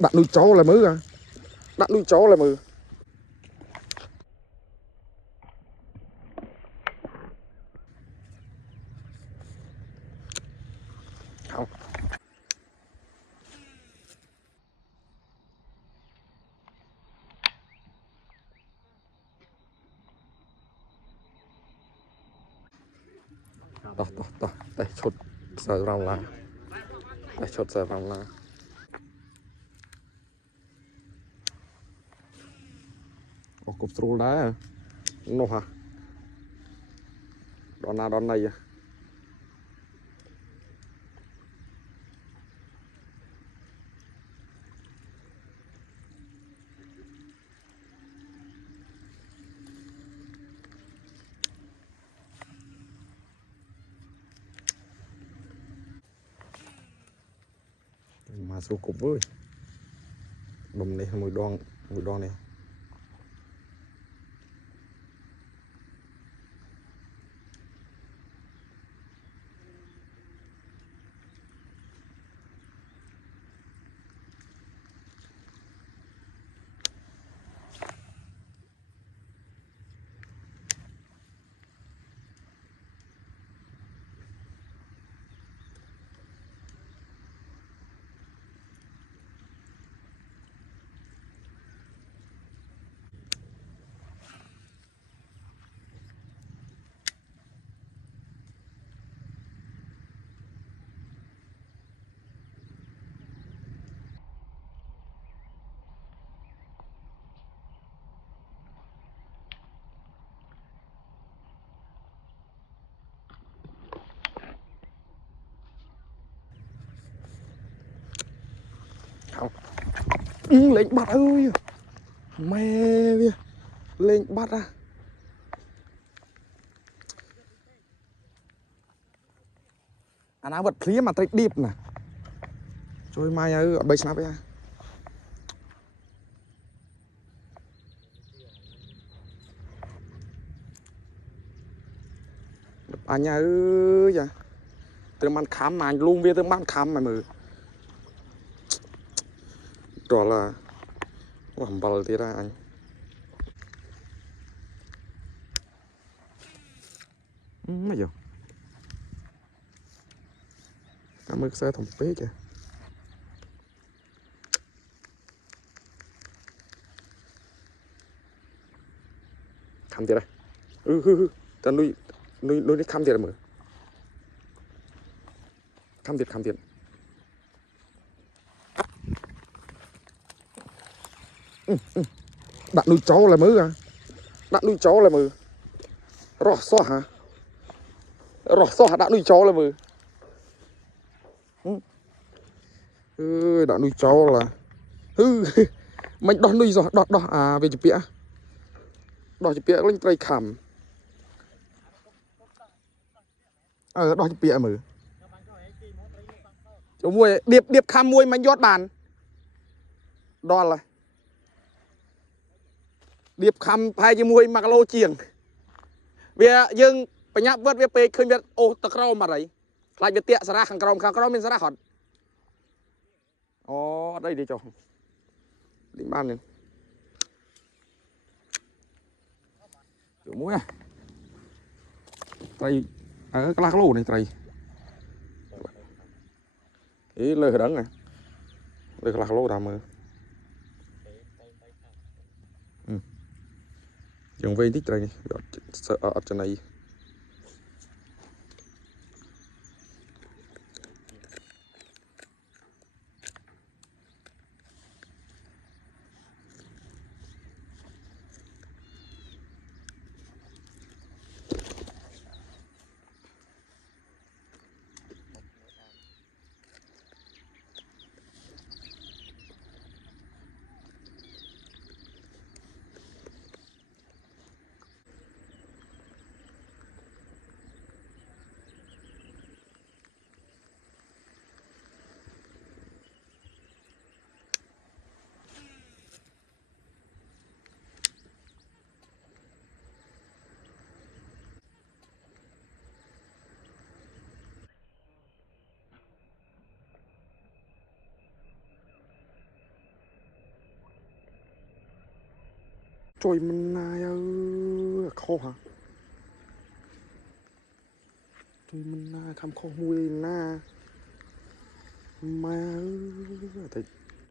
Đặt nuôi chó là mứ à. Đặt nuôi chó là mứ. Không. Đó, đây chốt sờ rong là. Đây chốt sờ rong là. Ồ, cục sưu đá à. Nó hả? Đón này à. Mà số cục với đùm này mùi đoan này. Không. Lên bắt ơi. Mẹ kìa. Lên bắt à. Anh áo vật khía mà tay điệp nè. Trời mai ơi, ở bây snap á. Anh ơi dạ. Từ man khám mà anh luôn biết từ man khám mà mừ. Đó là làm bal tí ra anh. Mấy giờ? Cảm ơn xe thùng pế kìa. Khám tí đây. Ta nuôi đi khám tí ra mừ. Khám tí. Đặt nuôi chó là mứ à. Đặt nuôi chó là mừ. Rõ xóa hả? Rõ xóa hả? Đặt nuôi chó là mừ. Đã nuôi chó là. Mình đo nuôi rồi. Đo à về chụp bịa. Đo chụp bịa lên tray khảm. Đo chụp bịa mừ. Chỗ mùi điệp khám mùi mình giọt bàn. Đo là điệp khám phải như mùi mặc lô chiền. Vì dương phải nhạc vớt với bê khơi biết ô tạc rau mà đấy. Lại biết tiện xa ra khẳng crom mình xa ra hòn. Ồ đây đi cho. Định ban lên. Chỗ mũi à. Tây ở cái lá lô này tây. Ý lời đắng này. Lời lạc lô đàm mà. Dùng về tích tây. Sợ ở trên này. trời mình này khô hả trời mình này khăm khô mùi na mà thì